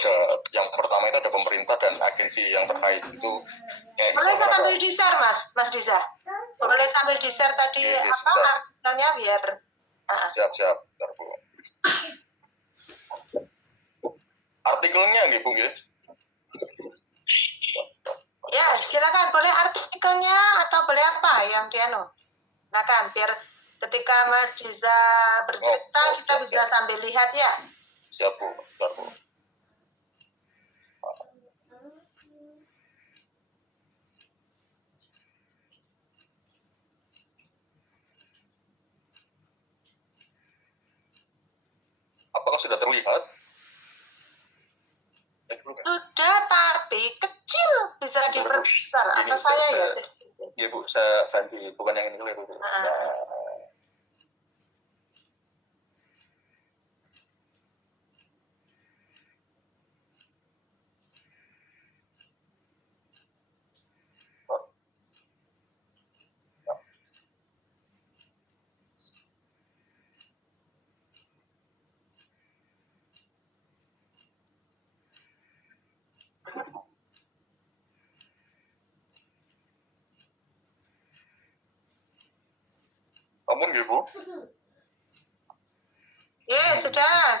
ada yang pertama itu ada pemerintah dan agensi yang terkait itu. Boleh sambil di-share Mas Diza. Boleh sambil di-share tadi artikelnya biar. Siap. Bentar, Bu. Artikelnya nggih, Bu nggih. Ya, silakan boleh artikelnya atau boleh apa yang dianu. Nah kan biar ketika Mas Diza bercerita kita bisa sambil lihat ya. Siap, Bu. Bentar, Bu. Apakah sudah terlihat? Sudah, tapi kecil bisa diperbesar. Atau saya ya? Iya, Bu, saya ganti. Bukan yang ini, Bu. Ampun, Bu. Ya, sudah.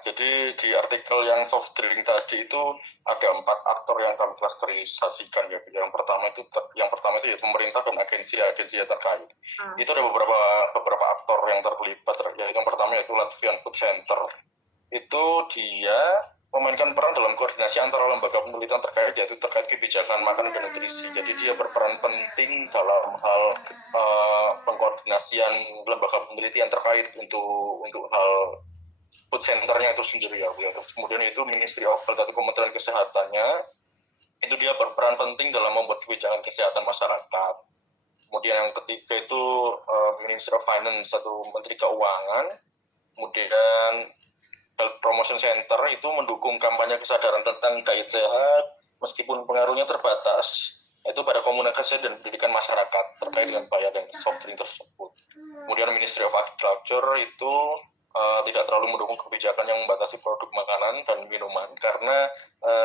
Jadi di artikel yang soft drink tadi itu ada 4 aktor yang kami klasterisasikan ya. Yang pertama itu ya pemerintah dan agensi yang terkait. Itu ada beberapa aktor yang terlibat. Yang pertama yaitu Latvian Food Center. Itu dia memainkan peran dalam koordinasi antara lembaga penelitian terkait, yaitu terkait kebijakan makanan dan nutrisi. Jadi dia berperan penting dalam hal pengkoordinasian lembaga penelitian terkait untuk hal food centernya itu sendiri ya. Terus kemudian itu Ministry of Health atau Kementerian Kesehatannya, itu dia berperan penting dalam membuat kebijakan kesehatan masyarakat. Kemudian yang ketiga itu Ministry of Finance atau Menteri Keuangan. Kemudian Health Promotion Center itu mendukung kampanye kesadaran tentang diet sehat meskipun pengaruhnya terbatas, yaitu pada komunikasi dan pendidikan masyarakat terkait dengan bahaya dan soft drink tersebut. Kemudian Ministry of Agriculture itu tidak terlalu mendukung kebijakan yang membatasi produk makanan dan minuman karena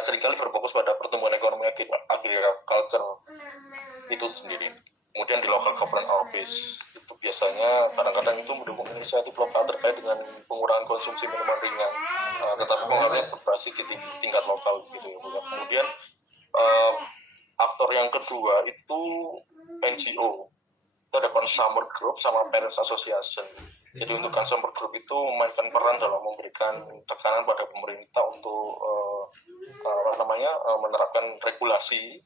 seringkali berfokus pada pertumbuhan ekonomi agriculture itu sendiri. Kemudian di local government office itu biasanya kadang-kadang itu mendukung inisiatif lokal terkait dengan pengurangan konsumsi minuman ringan, tetapi pengaruhnya berbasis di tingkat lokal gitu ya. Kemudian aktor yang kedua itu NGO, itu ada Consumer Group sama Parents Association. Jadi untuk Consumer Group itu memainkan peran dalam memberikan tekanan pada pemerintah untuk menerapkan regulasi.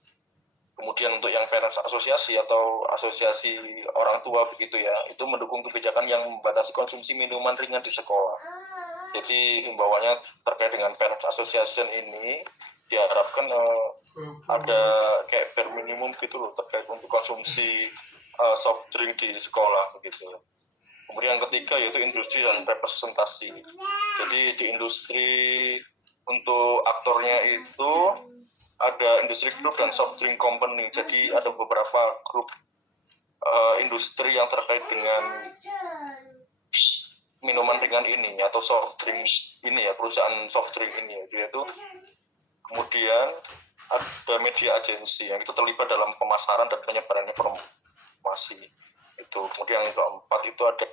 Kemudian untuk yang Parents Asosiasi atau asosiasi orang tua begitu ya, itu mendukung kebijakan yang membatasi konsumsi minuman ringan di sekolah. Jadi himbauannya terkait dengan Parents Association ini diharapkan ada kayak bare minimum gitu loh terkait untuk konsumsi soft drink di sekolah begitu. Kemudian yang ketiga yaitu industri dan representasi. Jadi di industri untuk aktornya itu ada industri group dan soft drink company. Jadi ada beberapa grup industri yang terkait dengan minuman ringan ini atau soft drink ini ya, perusahaan soft drink ini ya, yaitu kemudian ada media agensi yang itu terlibat dalam pemasaran dan penyebaran informasi itu. Kemudian yang keempat itu ada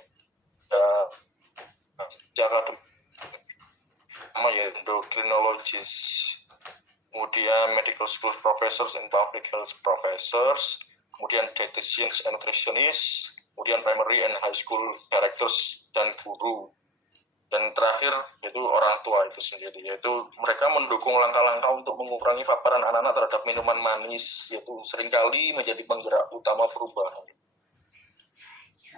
secara nama ya endocrinologist, kemudian medical school professors and public health professors, kemudian dietitians and nutritionists, kemudian primary and high school directors dan guru, dan terakhir yaitu orang tua itu sendiri, yaitu mereka mendukung langkah-langkah untuk mengurangi paparan anak-anak terhadap minuman manis, yaitu seringkali menjadi penggerak utama perubahan.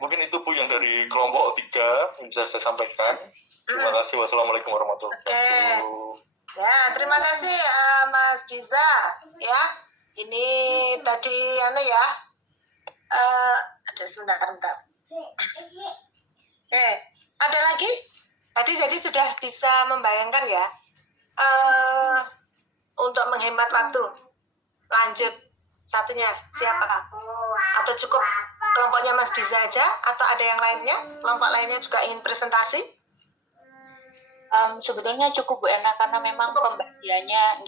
Mungkin itu Bu yang dari kelompok 3 yang bisa saya sampaikan. Terima kasih. Wassalamualaikum warahmatullahi wabarakatuh. Ya, terima kasih Mas Diza ya. Ini tadi ada sebentar. Ada lagi? Tadi jadi sudah bisa membayangkan ya. Untuk menghemat waktu. Lanjut satunya siapa? Atau cukup kelompoknya Mas Diza aja atau ada yang lainnya? Kelompok lainnya juga ingin presentasi? Sebetulnya cukup Bu Erna karena memang pembagiannya.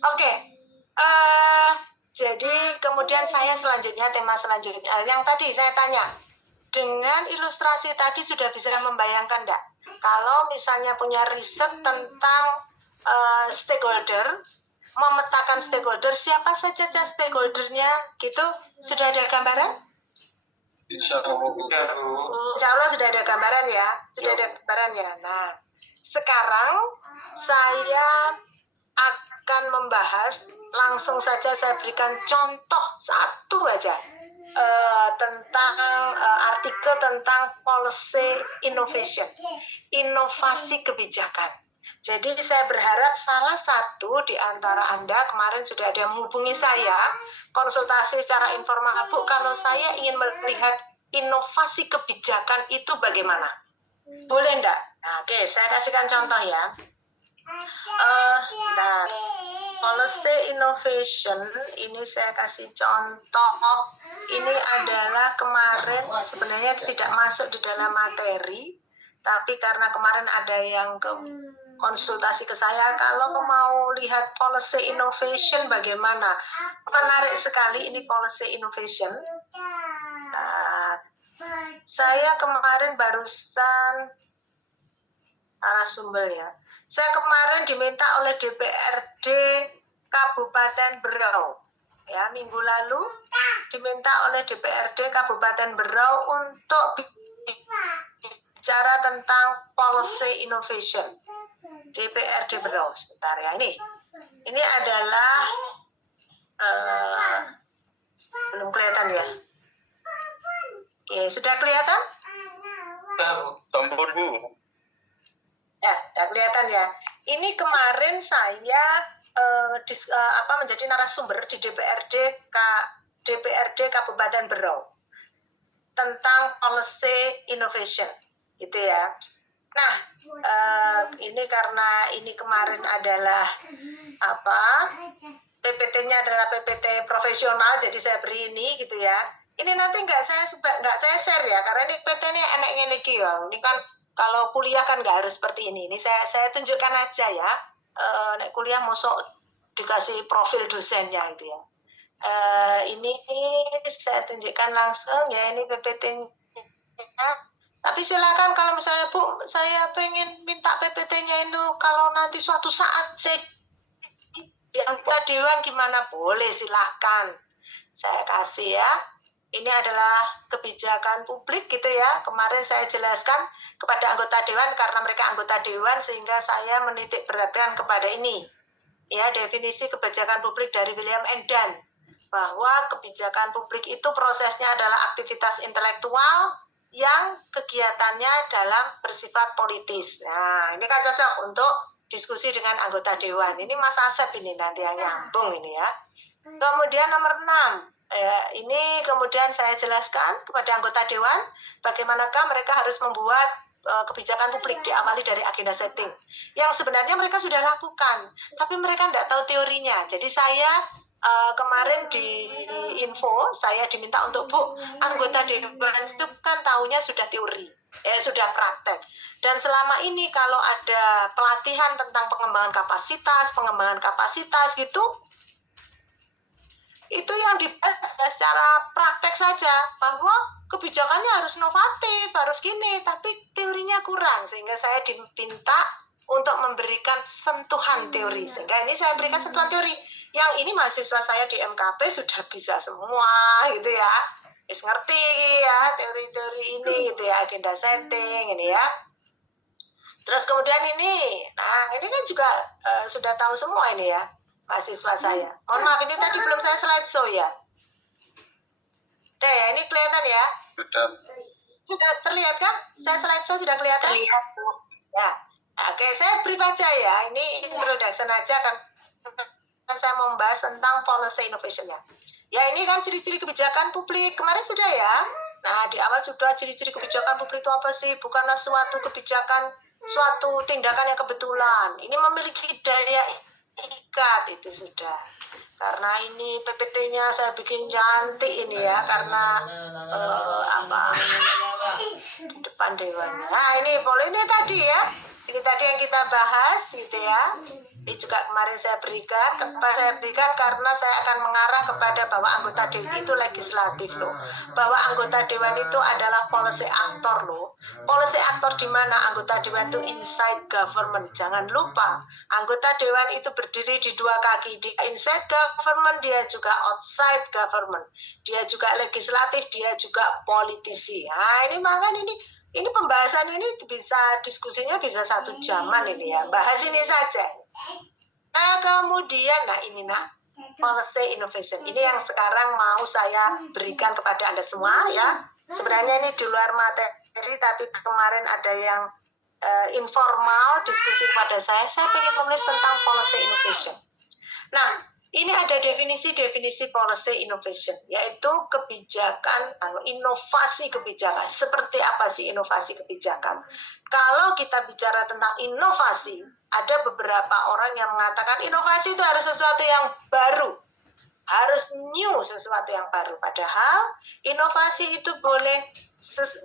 Oke. Jadi kemudian saya tema selanjutnya yang tadi saya tanya, dengan ilustrasi tadi sudah bisa membayangkan enggak? Kalau misalnya punya riset tentang stakeholder, memetakan stakeholder, siapa saja stakeholdernya gitu, sudah ada gambaran? Insya Allah sudah ada gambaran ya, Nah, sekarang saya akan membahas, langsung saja saya berikan contoh satu aja tentang artikel tentang policy innovation, inovasi kebijakan. Jadi saya berharap salah satu di antara Anda kemarin sudah ada yang menghubungi saya, konsultasi secara informal, Bu, kalau saya ingin melihat inovasi kebijakan itu bagaimana? Boleh enggak? Nah, oke, saya kasihkan contoh ya. Policy innovation, ini saya kasih contoh. Ini adalah kemarin sebenarnya tidak masuk di dalam materi, tapi karena kemarin ada yang konsultasi ke saya, kalau mau lihat policy innovation bagaimana? Menarik sekali ini policy innovation. Saya kemarin barusan narasumber ya. Saya kemarin diminta oleh DPRD Kabupaten Berau. Ya, minggu lalu diminta oleh DPRD Kabupaten Berau untuk bicara tentang policy innovation. DPRD Berau, sebentar ya, ini adalah belum kelihatan ya. Oke, sudah kelihatan? Sampun Bu. Ya, sudah kelihatan ya. Ini kemarin saya menjadi narasumber di DPRD Kabupaten Berau tentang policy innovation, gitu ya. Nah, ini karena ini kemarin adalah PPT-nya adalah PPT profesional, jadi saya beri ini gitu ya. Ini nanti nggak saya share ya, karena ini PT-nya enaknya nih ya. Ini kan kalau kuliah kan nggak harus seperti ini. Ini saya tunjukkan aja ya. Nek kuliah masuk dikasih profil dosennya gitu ya. Ini saya tunjukkan langsung ya, ini PPT-nya. Tapi silakan kalau misalnya Bu, saya pengen minta PPT-nya itu kalau nanti suatu saat saya di anggota dewan gimana, boleh silahkan. Saya kasih ya. Ini adalah kebijakan publik gitu ya. Kemarin saya jelaskan kepada anggota dewan karena mereka anggota dewan sehingga saya menitik beratkan kepada ini. Ya, definisi kebijakan publik dari William N. Dunn, bahwa kebijakan publik itu prosesnya adalah aktivitas intelektual yang kegiatannya dalam bersifat politis. Nah, ini kan cocok untuk diskusi dengan anggota dewan. Ini Mas Asep ini nanti yang nyambung ini ya. Kemudian nomor 6. Ini kemudian saya jelaskan kepada anggota dewan bagaimanakah mereka harus membuat kebijakan publik, diawali dari agenda setting yang sebenarnya mereka sudah lakukan, tapi mereka tidak tahu teorinya. Jadi saya kemarin di info saya diminta untuk, Bu, anggota dewan itu kan tahunya sudah teori, sudah praktek. Dan selama ini kalau ada pelatihan tentang pengembangan kapasitas gitu, itu yang dibahas secara praktek saja, bahwa kebijakannya harus inovatif, harus gini, tapi teorinya kurang, sehingga saya diminta untuk memberikan sentuhan teori, sehingga ini saya berikan sentuhan teori. Yang ini mahasiswa saya di MKP sudah bisa semua gitu ya, ngerti ya teori-teori ini gitu ya, agenda setting ini ya. Terus kemudian ini, nah ini kan juga sudah tahu semua ini ya, mahasiswa saya. Mohon maaf, ini tadi belum saya slideshow ya. Ya, ini kelihatan ya? Sudah terlihat kan? Saya slideshow sudah kelihatan? Terlihat, Bu. Ya. Oke, saya beri baca ya. Ini introduction aja kan. Saya mau membahas tentang policy innovation-nya. Ya, ini kan ciri-ciri kebijakan publik. Kemarin sudah ya. Nah, di awal sudah ciri-ciri kebijakan publik itu apa sih? Bukanlah suatu kebijakan, suatu tindakan yang kebetulan. Ini memiliki daya ikat, itu sudah. Karena ini PPT-nya saya bikin cantik ini ya, karena di depan dewannya. Nah ini boleh ini tadi ya. Ini tadi yang kita bahas gitu ya. Ini juga kemarin saya berikan karena saya akan mengarah kepada bahwa anggota dewan itu legislatif loh. Bahwa anggota dewan itu adalah policy actor loh. Policy actor di mana anggota dewan itu inside government. Jangan lupa, anggota dewan itu berdiri di dua kaki. Dia inside government, dia juga outside government. Dia juga legislatif, dia juga politisi. Nah ini makanya ini pembahasan ini bisa, diskusinya bisa 1 jaman ini ya. Bahas ini saja. Nah kemudian, ini policy innovation. Ini yang sekarang mau saya berikan kepada Anda semua ya. Sebenarnya ini di luar materi, tapi kemarin ada yang informal diskusi pada saya ingin menulis tentang policy innovation. Nah, ini ada definisi-definisi policy innovation, yaitu kebijakan, inovasi kebijakan. Seperti apa sih inovasi kebijakan? Kalau kita bicara tentang inovasi, ada beberapa orang yang mengatakan inovasi itu harus sesuatu yang baru, harus new, sesuatu yang baru. Padahal inovasi itu boleh,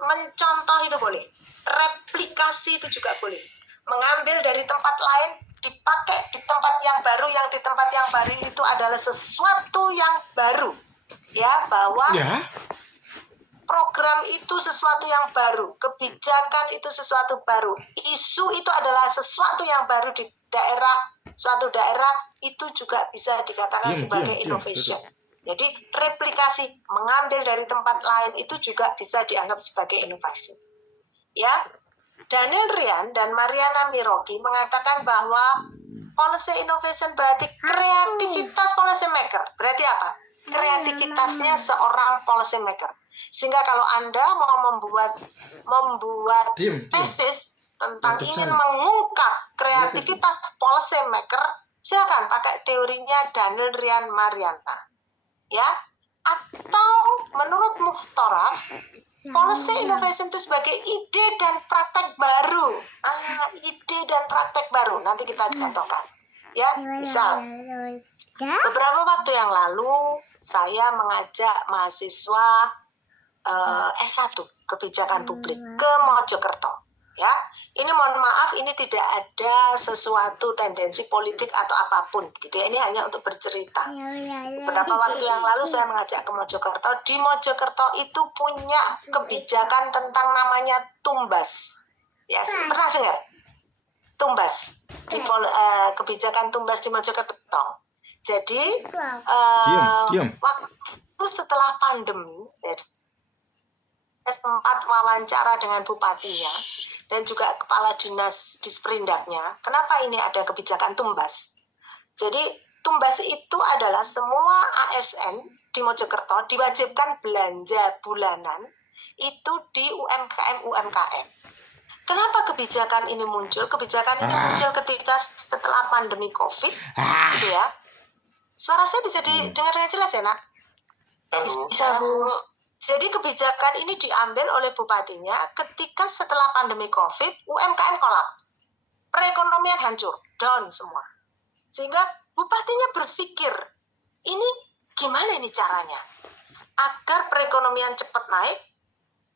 mencontoh itu boleh, replikasi itu juga boleh, mengambil dari tempat lain dipakai di tempat yang baru, yang di tempat yang baru itu adalah sesuatu yang baru ya, bahwa program itu sesuatu yang baru, kebijakan itu sesuatu baru, isu itu adalah sesuatu yang baru di daerah, suatu daerah itu juga bisa dikatakan sebagai innovation. Jadi replikasi, mengambil dari tempat lain itu juga bisa dianggap sebagai inovasi ya. Daniel Ryan dan Mariana Miroki mengatakan bahwa policy innovation berarti kreativitas policy maker. Berarti apa? Kreativitasnya seorang policy maker. Sehingga kalau Anda mau membuat tesis tentang ingin mengungkap kreativitas policy maker, silakan pakai teorinya Daniel Ryan Mariana. Ya. Atau menurut Muhtorah, policy innovation itu sebagai ide dan praktek baru. Ide dan praktek baru. Nanti kita contohkan. Ya, misal beberapa waktu yang lalu saya mengajak mahasiswa S1 kebijakan publik ke Mojokerto. Ya, ini mohon maaf, ini tidak ada sesuatu tendensi politik atau apapun, gitu ya. Ini hanya untuk bercerita. Beberapa waktu yang lalu saya mengajak ke Mojokerto. Di Mojokerto itu punya kebijakan tentang namanya Tumbas. Ya, pernah dengar? Tumbas. Kebijakan Tumbas di Mojokerto. Jadi waktu setelah pandemi, sempat wawancara dengan bupatinya dan juga kepala dinas Disperindaknya. Kenapa ini ada kebijakan Tumbas? Jadi Tumbas itu adalah semua ASN di Mojokerto diwajibkan belanja bulanan itu di UMKM. Kenapa kebijakan ini muncul? Kebijakan ini muncul ketika setelah pandemi COVID, gitu ya. Suara saya bisa didengar dengan jelas ya, Nak? Bisa, Bu. Jadi kebijakan ini diambil oleh bupatinya ketika setelah pandemi COVID, UMKM kolaps. Perekonomian hancur, down semua. Sehingga bupatinya berpikir, ini gimana ini caranya? Agar perekonomian cepat naik,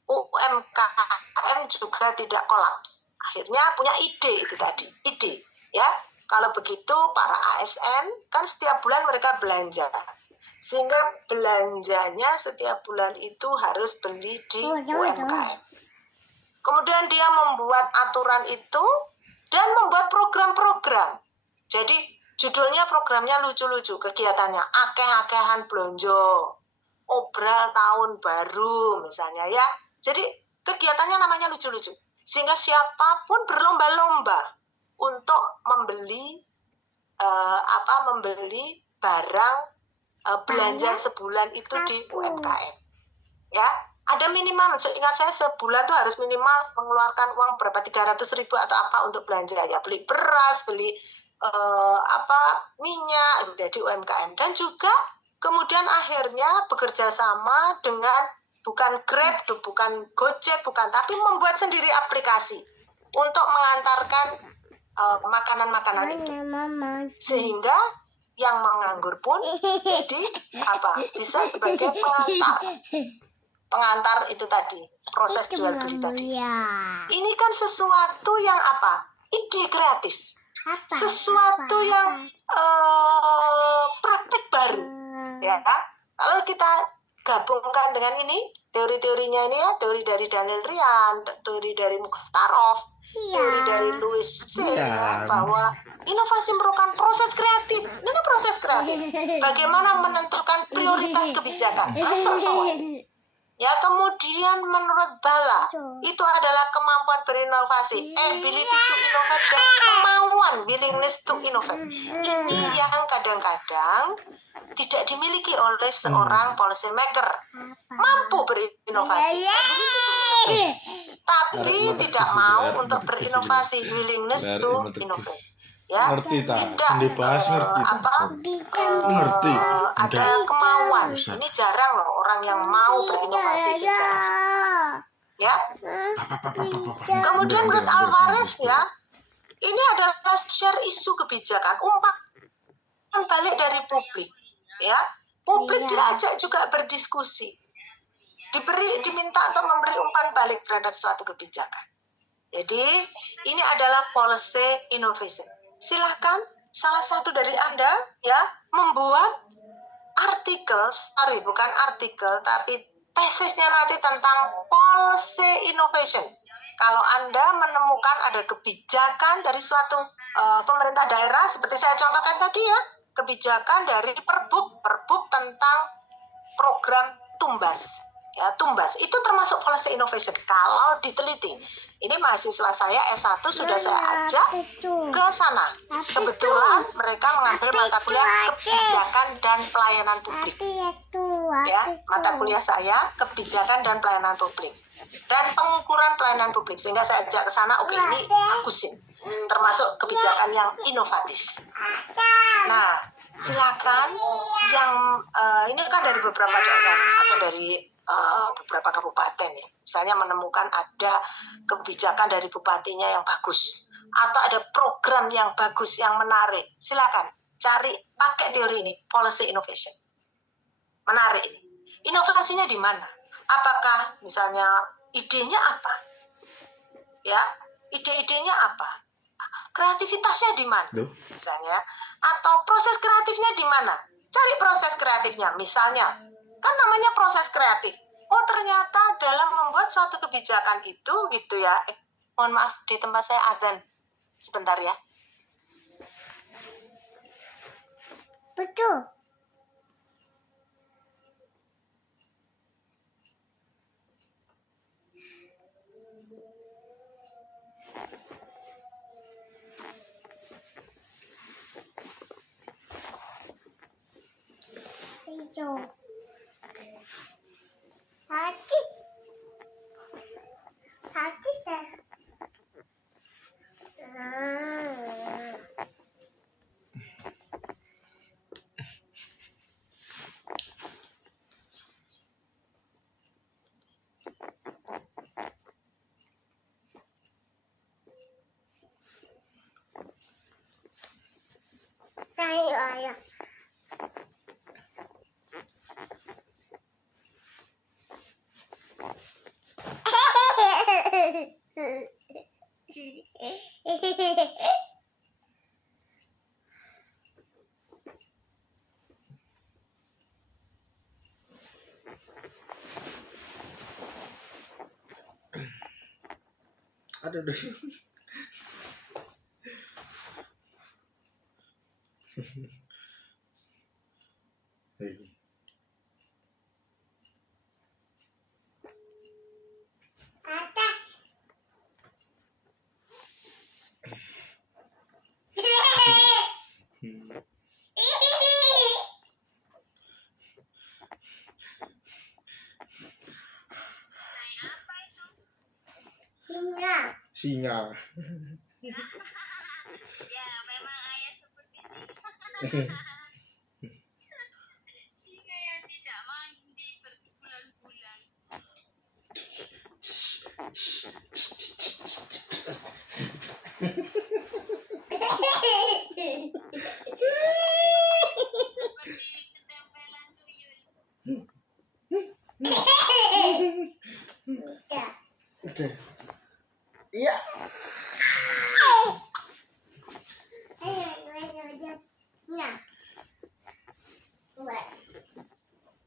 UMKM juga tidak kolaps. Akhirnya punya ide itu tadi, ide. Ya, kalau begitu para ASN kan setiap bulan mereka belanja. Sehingga belanjanya setiap bulan itu harus beli di UMKM. Kemudian dia membuat aturan itu dan membuat program-program. Jadi judulnya programnya lucu-lucu, kegiatannya akeh-akehan blonjo, obral tahun baru misalnya ya. Jadi kegiatannya namanya lucu-lucu. Sehingga siapapun berlomba-lomba untuk membeli barang belanja sebulan itu di UMKM. Ya, ada minimal, ingat saya sebulan tuh harus minimal mengeluarkan uang berapa, 300.000 atau apa untuk belanja ya, beli beras, beli minyak di UMKM. Dan juga kemudian akhirnya bekerja sama dengan bukan Grab, bukan Gojek, tapi membuat sendiri aplikasi untuk mengantarkan makanan-makanan itu. Sehingga yang menganggur pun jadi apa? Bisa sebagai pengantar itu tadi, proses jual beli tadi. Ini kan sesuatu yang apa? Ide kreatif. Sesuatu yang praktik baru. Ya. Kalau kita gabungkan dengan ini, teori-teorinya ini ya, teori dari Daniel Ryan, teori dari Mukhtarov, teori dari Louis C, ya, bahwa inovasi merupakan proses kreatif. Ini kan proses kreatif. Bagaimana menentukan prioritas kebijakan? Masuk semua. Ya, kemudian menurut Bala, itu adalah kemampuan berinovasi, ability to innovate, dan kemauan, willingness to innovate. Ini yang kadang-kadang tidak dimiliki oleh seorang policy maker. Mampu berinovasi, tapi tidak mau untuk berinovasi, willingness to innovate. Ya, ngerti tak? tidak Dibahas ngerti ngerti. ada kemauan. Ini jarang loh orang yang mau berinovasi gitu. Ya. Kemudian menurut Alvarez ya, ini adalah share isu kebijakan, umpan balik dari publik. Ya, publik diajak juga berdiskusi, diminta untuk memberi umpan balik terhadap suatu kebijakan. Jadi ini adalah policy innovation. Silahkan salah satu dari Anda ya membuat bukan artikel tapi tesisnya nanti tentang policy innovation. Kalau Anda menemukan ada kebijakan dari suatu pemerintah daerah seperti saya contohkan tadi ya, kebijakan dari perbuk tentang program tumbas. Ya, tumbas itu termasuk policy innovation kalau diteliti. Ini mahasiswa saya S1 sudah saya ajak ke sana. Kebetulan mereka mengambil mata kuliah kebijakan dan pelayanan publik. Ya, mata kuliah saya kebijakan dan pelayanan publik dan pengukuran pelayanan publik, sehingga saya ajak ke sana. Oke, ini bagusin, termasuk kebijakan yang inovatif. Nah, silakan yang ini kan dari beberapa daerah atau dari beberapa kabupaten ya, misalnya menemukan ada kebijakan dari bupatinya yang bagus atau ada program yang bagus yang menarik, silakan cari, pakai teori ini, policy innovation. Menarik ini. Inovasinya di mana? Apakah misalnya idenya apa? Ya, ide-idenya apa? Kreativitasnya di mana? Misalnya, atau proses kreatifnya di mana? Cari proses kreatifnya, misalnya. Kan namanya proses kreatif. Oh, ternyata dalam membuat suatu kebijakan itu gitu ya. Mohon maaf, di tempat saya azan. Sebentar ya. Betul. Hijau. Hati dah. Ayah. Aduh. Atas. Singa. Ya, memang ayah seperti itu. Singa yang tidak mandi berbulan-bulan.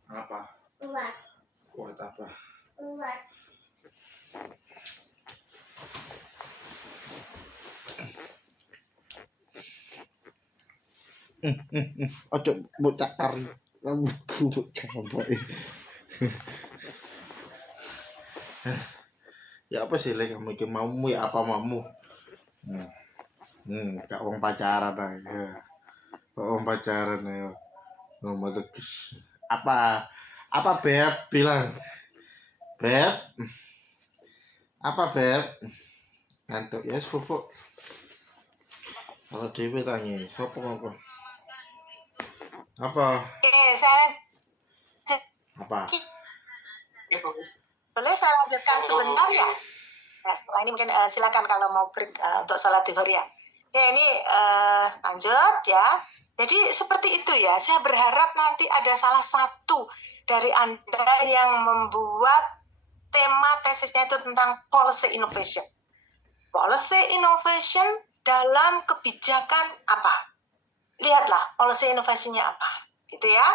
Apa? Kuat apa? Ojo bocah kari rambutku bocah apa ya apa sih lek kamu iki maumu ya apa maumu kak wong pacaran aja wong pacaran ayo ngomong terus apa beb bilang beb apa beb ngantuk ya pupuk kalau dewe tanya sopo ngomong apa saya apa boleh saya lanjutkan sebentar ya? Nah, setelah ini mungkin silakan kalau mau break untuk sholat zuhur ya. Ya ini lanjut ya. Jadi seperti itu ya. Saya berharap nanti ada salah satu dari Anda yang membuat tema tesisnya itu tentang policy innovation. Policy innovation dalam kebijakan apa? Lihatlah policy inovasinya apa, gitu ya.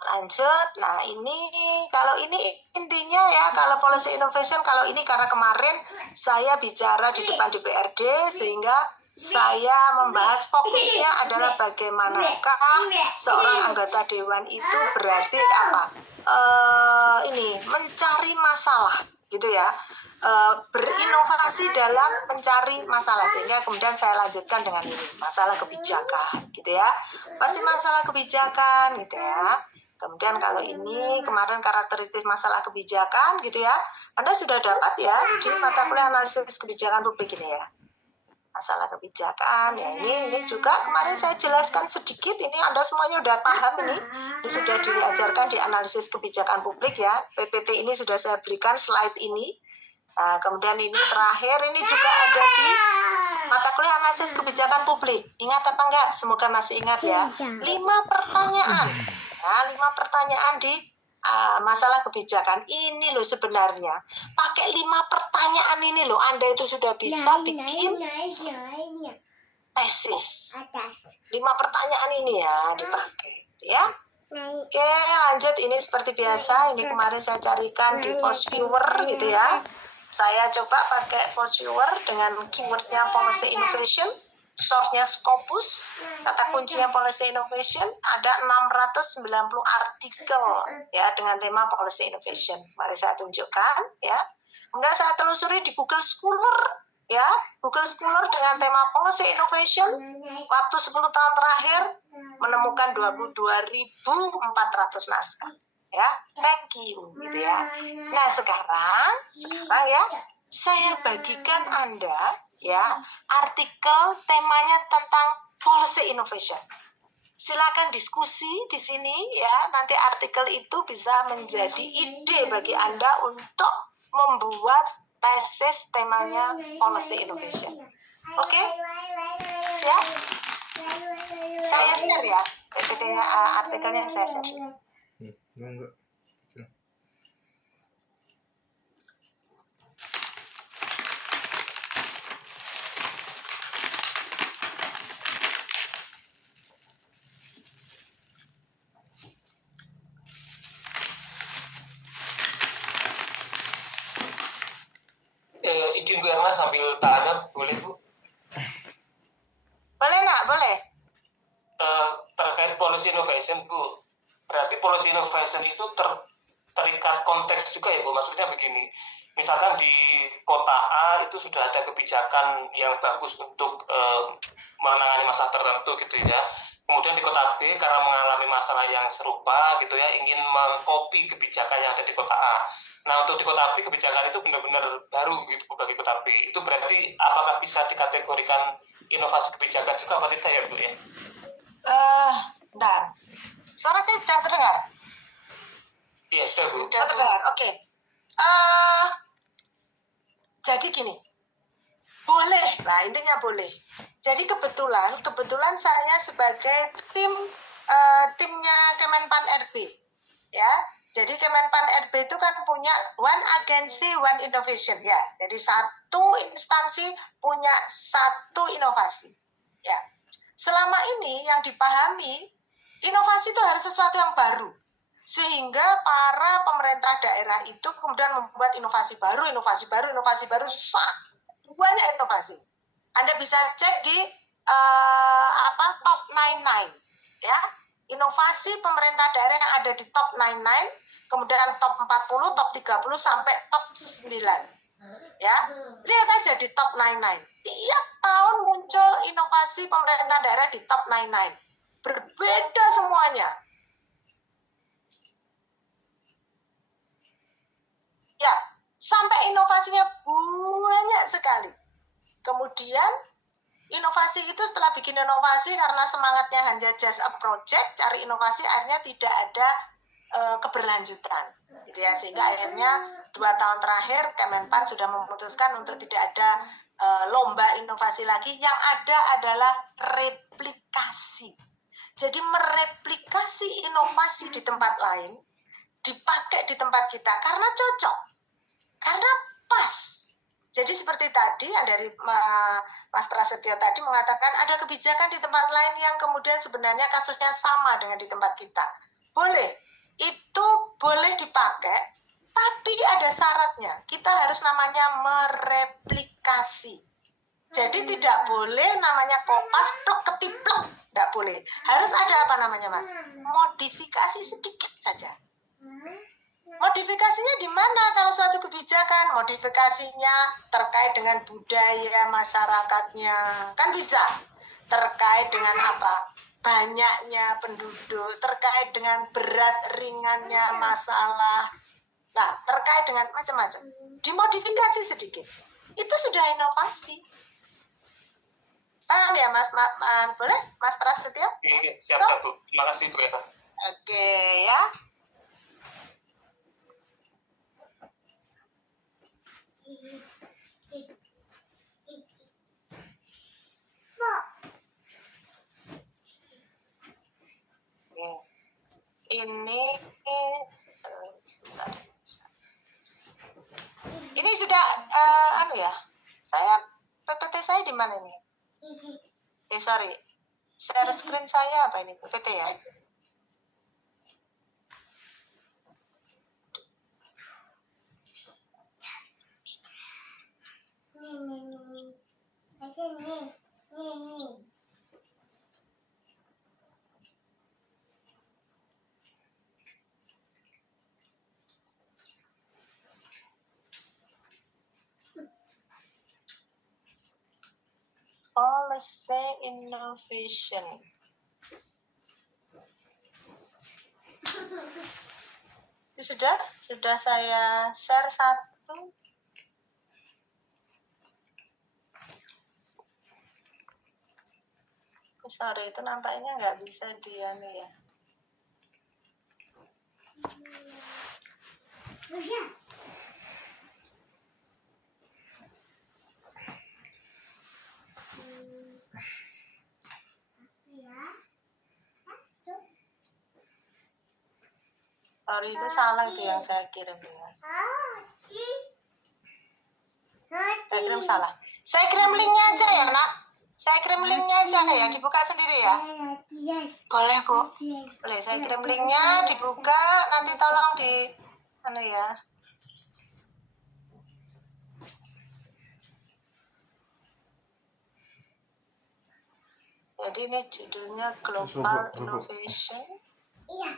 Lanjut, nah ini kalau ini intinya ya, kalau policy innovation, kalau ini karena kemarin saya bicara di depan DPRD sehingga saya membahas fokusnya adalah bagaimanakah seorang anggota dewan itu berarti apa? Ini mencari masalah, gitu ya. Berinovasi dalam mencari masalah sehingga kemudian saya lanjutkan dengan ini masalah kebijakan gitu ya, pasti masalah kebijakan gitu ya. Kemudian kalau ini kemarin karakteristik masalah kebijakan gitu ya, Anda sudah dapat ya di mata kuliah analisis kebijakan publik ini ya, masalah kebijakan ya. Ini juga kemarin saya jelaskan sedikit, ini Anda semuanya udah paham ini sudah diajarkan di analisis kebijakan publik ya. PPT ini sudah saya berikan slide ini. Nah, kemudian ini terakhir ini juga ada di mata kuliah analisis kebijakan publik. Ingat apa enggak? Semoga masih ingat ya. 5 pertanyaan. Nah, 5 pertanyaan di masalah kebijakan. Ini loh sebenarnya. Pakai 5 pertanyaan ini loh Anda itu sudah bisa bikin tesis. 5 pertanyaan ini ya dipakai ya. Oke, lanjut. Ini seperti biasa. Ini kemarin saya carikan di Post Viewer gitu ya. Saya coba pakai Post Viewer dengan keywordnya policy innovation, shortnya Scopus, kata kuncinya policy innovation, ada 690 artikel ya dengan tema policy innovation. Mari saya tunjukkan ya. Kemudian saya telusuri di Google Scholar ya, Google Scholar dengan tema policy innovation, waktu 10 tahun terakhir menemukan 22.400 naskah. Ya, thank you gitu ya. Nah sekarang ya saya bagikan Anda ya artikel temanya tentang policy innovation. Silakan diskusi di sini ya. Nanti artikel itu bisa menjadi ide bagi Anda untuk membuat tesis temanya policy innovation. Oke? Ya. Saya share ya PPT-nya, artikelnya saya share. Enggak. Izin Bu Erna sambil tanya, boleh Bu? Boleh nak, boleh. Terkait policy innovation Bu, berarti policy innovation itu terikat konteks juga ya Bu, maksudnya begini, misalkan di kota A itu sudah ada kebijakan yang bagus untuk menangani masalah tertentu gitu ya, kemudian di kota B karena mengalami masalah yang serupa gitu ya, ingin mengcopy kebijakan yang ada di kota A. Nah untuk di kota B kebijakan itu benar-benar baru gitu bagi kota B, itu berarti apakah bisa dikategorikan inovasi kebijakan juga apa tidak ya Bu ya? Bentar. Suara saya sudah terdengar? Iya, sudah Bu. Sudah terdengar, oke. Jadi gini, boleh, nah intinya boleh. Jadi kebetulan saya sebagai timnya Kemenpan RB, ya. Jadi Kemenpan RB itu kan punya one agency, one innovation, ya. Jadi satu instansi punya satu inovasi, ya. selama ini yang dipahami, inovasi itu harus sesuatu yang baru. Sehingga para pemerintah daerah itu kemudian membuat inovasi baru, banyak inovasi. Anda bisa cek di top 99 ya. Inovasi pemerintah daerah yang ada di top 99, kemudian top 40, top 30 sampai top 9. Ya. Lihat aja di top 99. Tiap tahun muncul inovasi pemerintah daerah di top 99. Berbeda semuanya. Ya, sampai inovasinya banyak sekali. Kemudian inovasi itu setelah bikin inovasi karena semangatnya hanya just a project, cari inovasi akhirnya tidak ada keberlanjutan. Gitu ya, sehingga akhirnya 2 tahun terakhir Kemenpan sudah memutuskan untuk tidak ada lomba inovasi lagi, yang ada adalah replikasi. Jadi mereplikasi inovasi di tempat lain, dipakai di tempat kita karena cocok, karena pas. Jadi seperti tadi yang dari Mas Prasetyo tadi mengatakan ada kebijakan di tempat lain yang kemudian sebenarnya kasusnya sama dengan di tempat kita. Boleh, itu boleh dipakai, tapi ada syaratnya. Kita harus namanya mereplikasi. Jadi tidak boleh namanya kopas, tok, ketiplok. Tidak boleh. Harus ada apa namanya, Mas? Modifikasi sedikit saja. Modifikasinya di mana kalau suatu kebijakan? Modifikasinya terkait dengan budaya masyarakatnya. Kan bisa. Terkait dengan apa? Banyaknya penduduk. Terkait dengan berat ringannya masalah. Nah, terkait dengan macam-macam. Dimodifikasi sedikit. Itu sudah inovasi. Paham ya, Mas? Boleh? Mas Prasetyo? Iya, siap, Bu. Terima kasih, Bu Eva. Oke, ya. Ini sudah saya PPT saya di mana nih? Sorry, share screen saya apa ini PPT ya? Policy innovation. Itu sudah saya share satu. Sorry, itu nampaknya nggak bisa dia nih ya. Sorry, itu salah itu yang saya kirim ya. Saya kirim salah. Saya kirim linknya aja ya, Nak. Saya kirim linknya aja ya, dibuka sendiri ya. Boleh, Bu. Boleh, saya kirim linknya, dibuka, nanti tolong di ya. Jadi ini judulnya Global Innovation. Iya.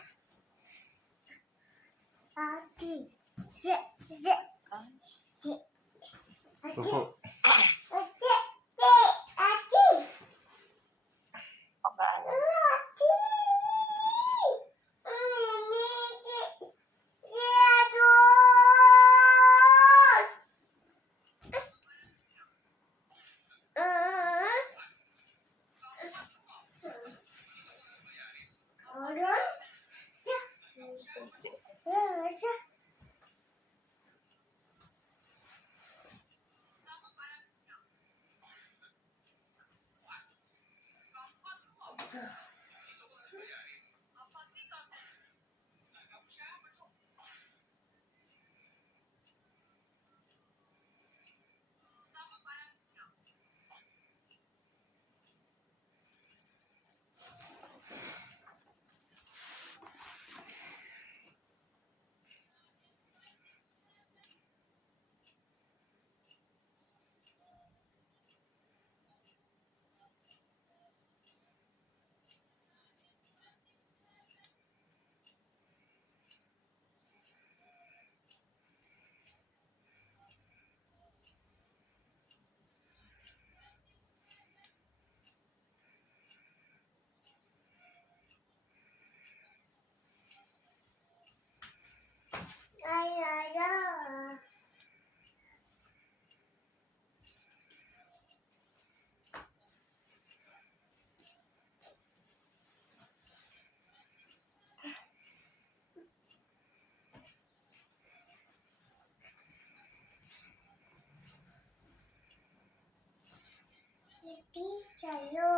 Bisa yo.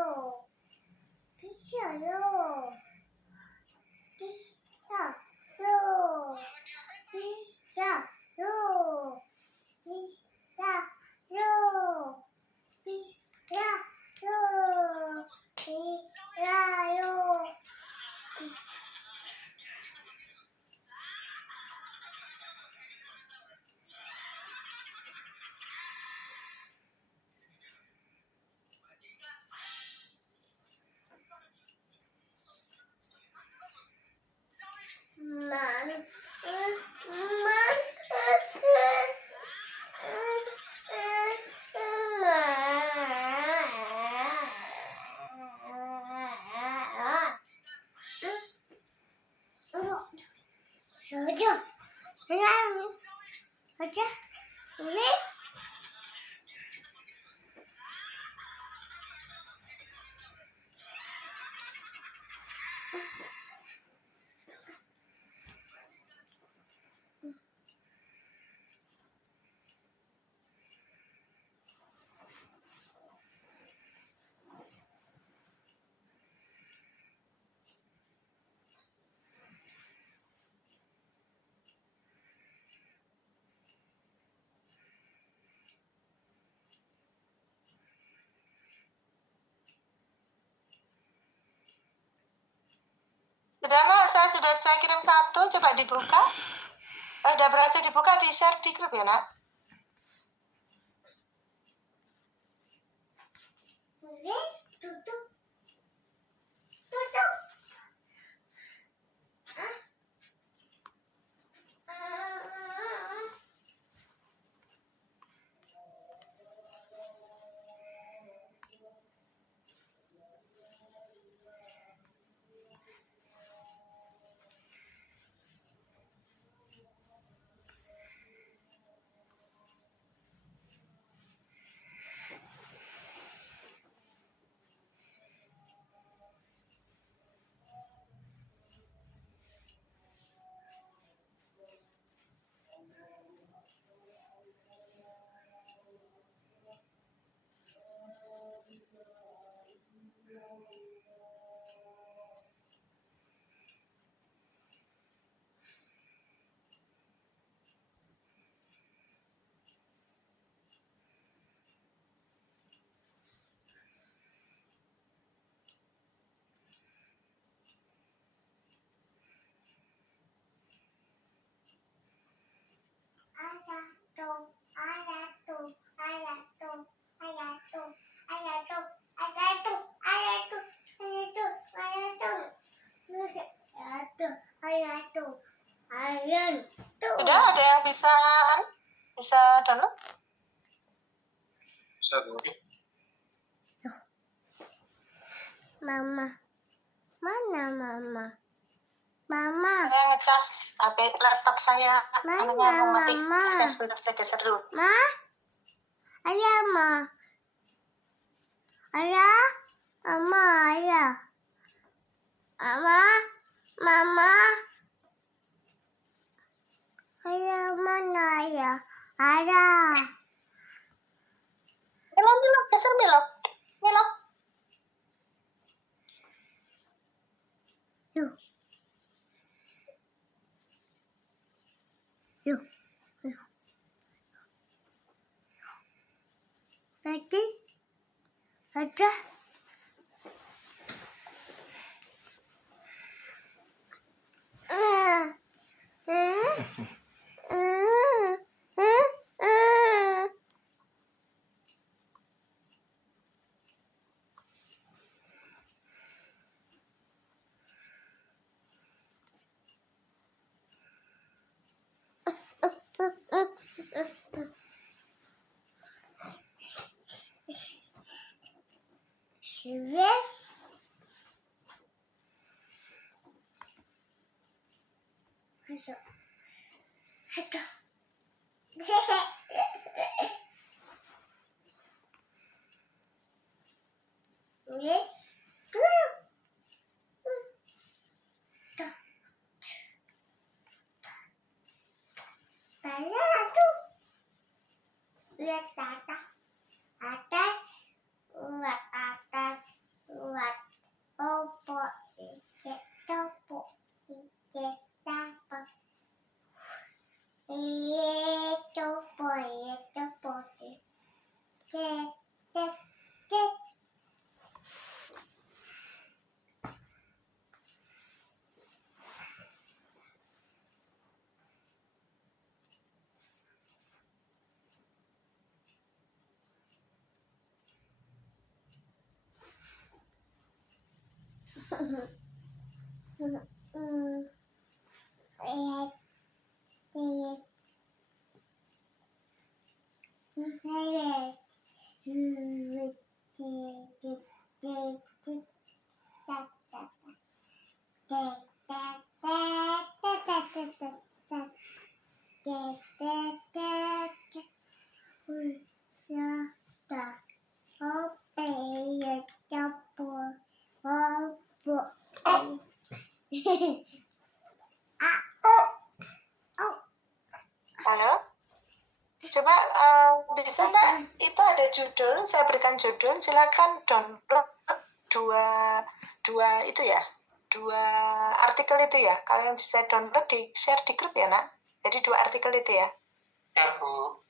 Bisa yo. Bisa yo. Bisa yo. Bisa yo. Bisa yo. Bisa yo. Man. Man. Sudah. Sudah. Tulis. Sudah nak, saya kirim satu, coba dibuka. Udah berhasil dibuka, di share di grup ya nak. Tulis. Tutup. Tutup. Sudah ada yang bisa download? Mama. Mana mama? Mama. Saya ngecas HP laptop saya. Mana, Anaknya mau mati. Mama? Saya sebentar, saya geser dulu. Ma? Ayah, Ma. Ayah? Mama, ayah. Mama? Mama? Ayah, mana ayah? Ayah. Milo, geser Milo. Milo. Yuk. Yuk. Yuk. Tadi? Ada? Serius? Masuk. Yes. Lihat atas, atas, lihat atas, lihat opo, iket topo, iket tapa, iket topo, iket, ket. Halo, coba bisa Mbak, itu ada judul, saya berikan judul, silakan download dua itu ya, dua artikel itu ya. Kalian bisa download di share di grup ya nak. Jadi 2 artikel itu ya. Ya Bu.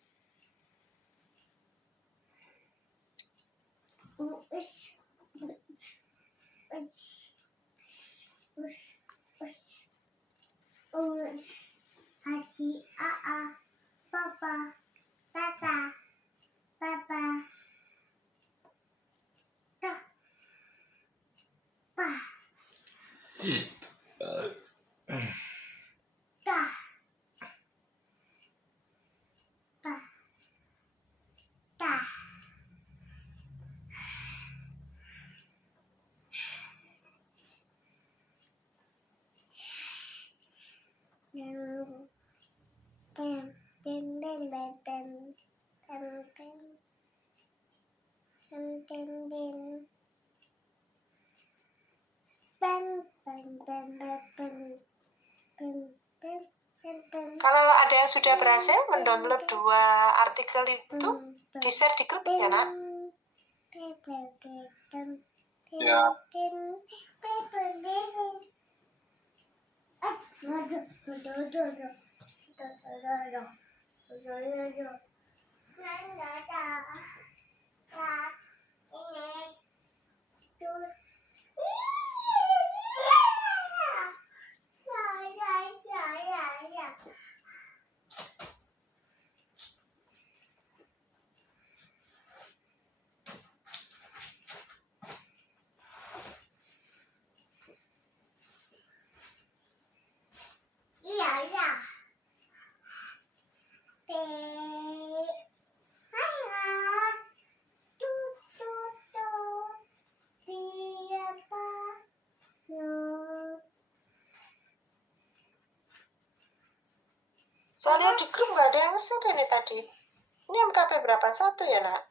Haji Aa, Papa, Tata, Papa, Ta, Pa, Ta, Pa, Ta. Kalau ada yang sudah berhasil mendownload 2 artikel itu, di share di grup ya nak. Ya. Iya, iya. Saya lihat di grup nggak ada yang share ini tadi. Ini MKP berapa? 1 ya nak?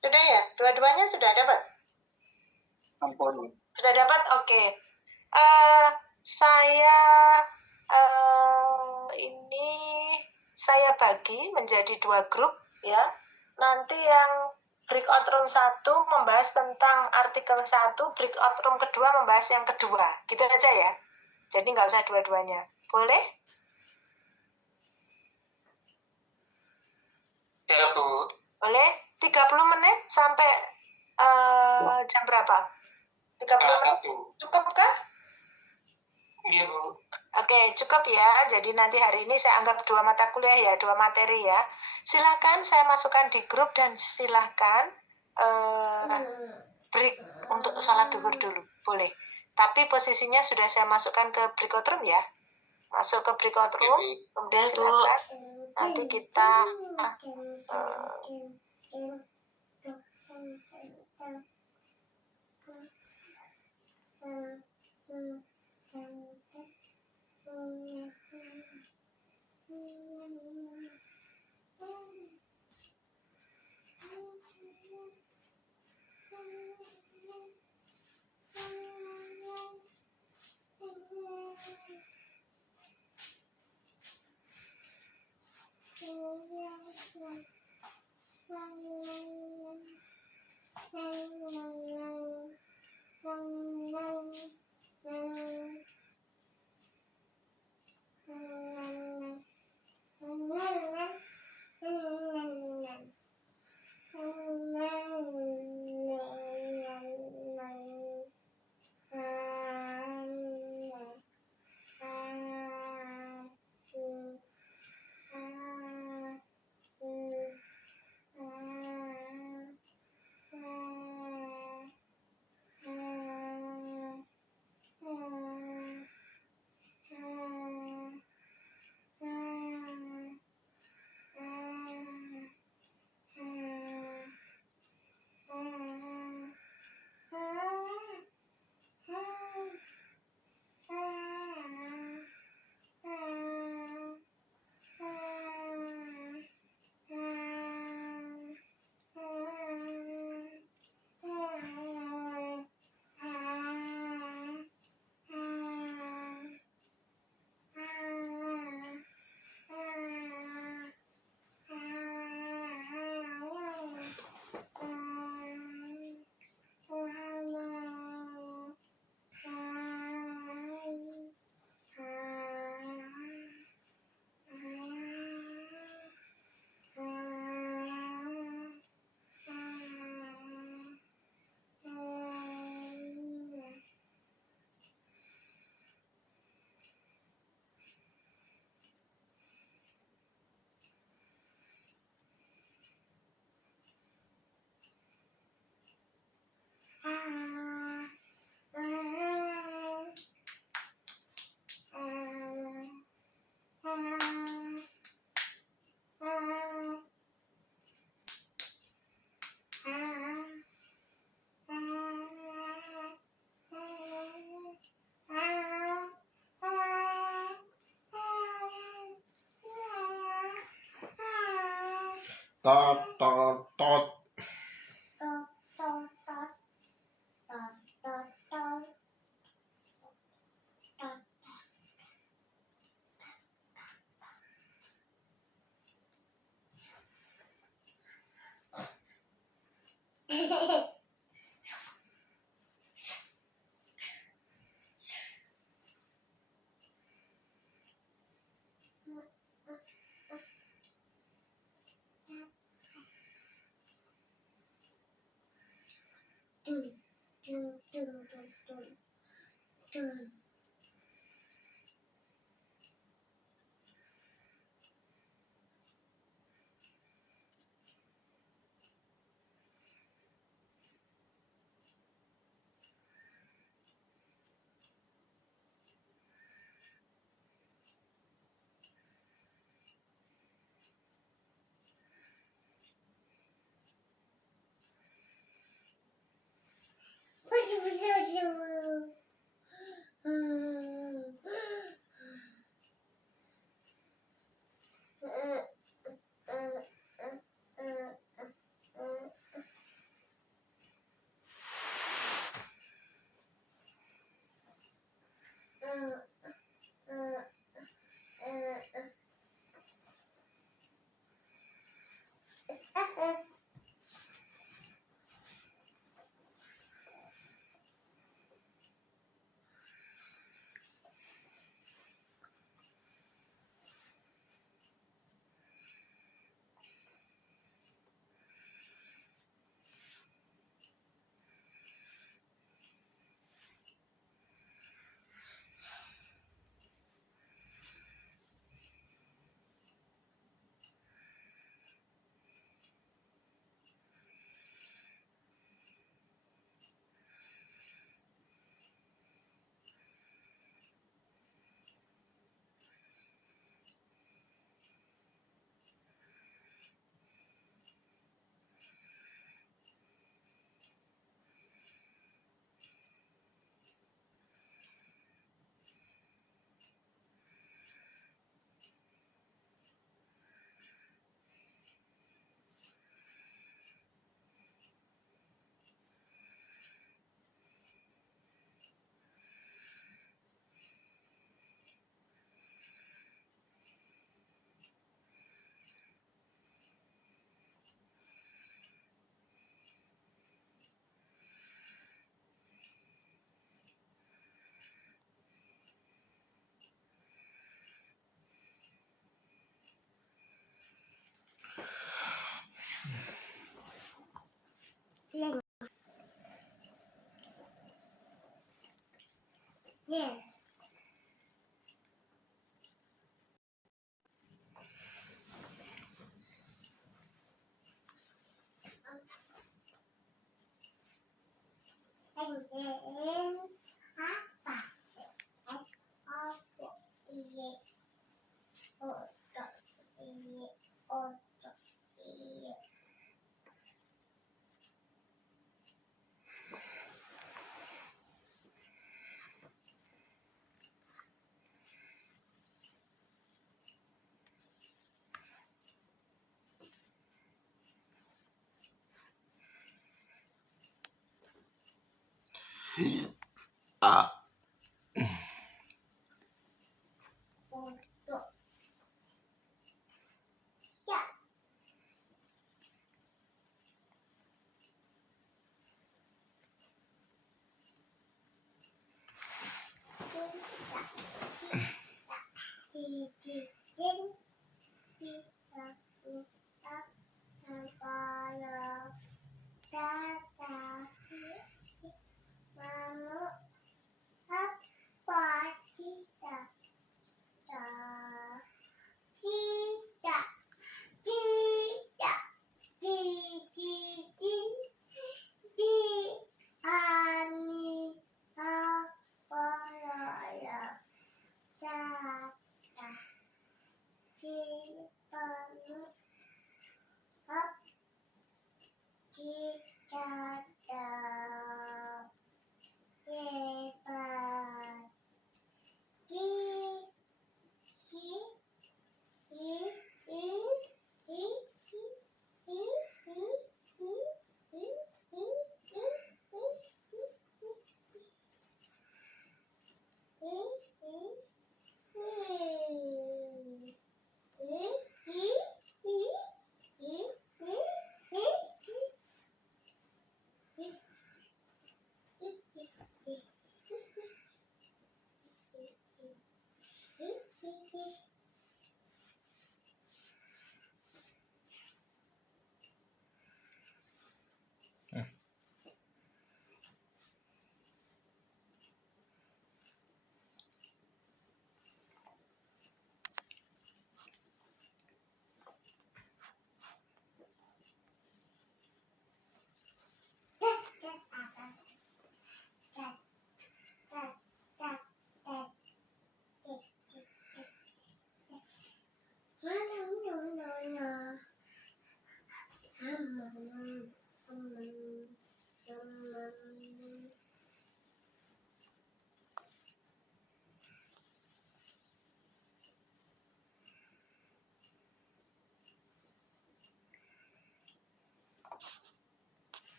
Sudah ya? Dua-duanya sudah dapat? Ampun. Sudah dapat? Oke. Saya ini saya bagi menjadi 2 grup ya. Nanti yang breakout room 1 membahas tentang artikel 1, breakout room kedua membahas yang kedua. Gitu aja ya. Jadi nggak usah dua-duanya. Boleh? Ya Bu. Boleh? 30 menit sampai jam berapa? 30 menit Bu. cukup kah? Iya Bu. Oke, cukup ya. Jadi nanti hari ini saya anggap 2 mata kuliah ya, 2 materi ya. Silakan saya masukkan di grup dan silakan break untuk sholat duhur dulu. Boleh. Tapi posisinya sudah saya masukkan ke breakout room ya. Masuk ke breakout room, kemudian silakan nanti kita tot tot tot. Yeah. Pengen apa? Apa? Iya. Otot. Iya. Otot. Iya. A. Otot. Ya. Cincin bisa buka kepala dada mau apa cita cita cita cicin di ani apa ya dada Kipanu up kita hebat ki ki i i i ki i i i i i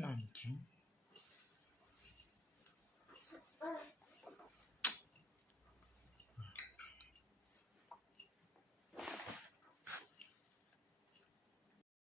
Anjing.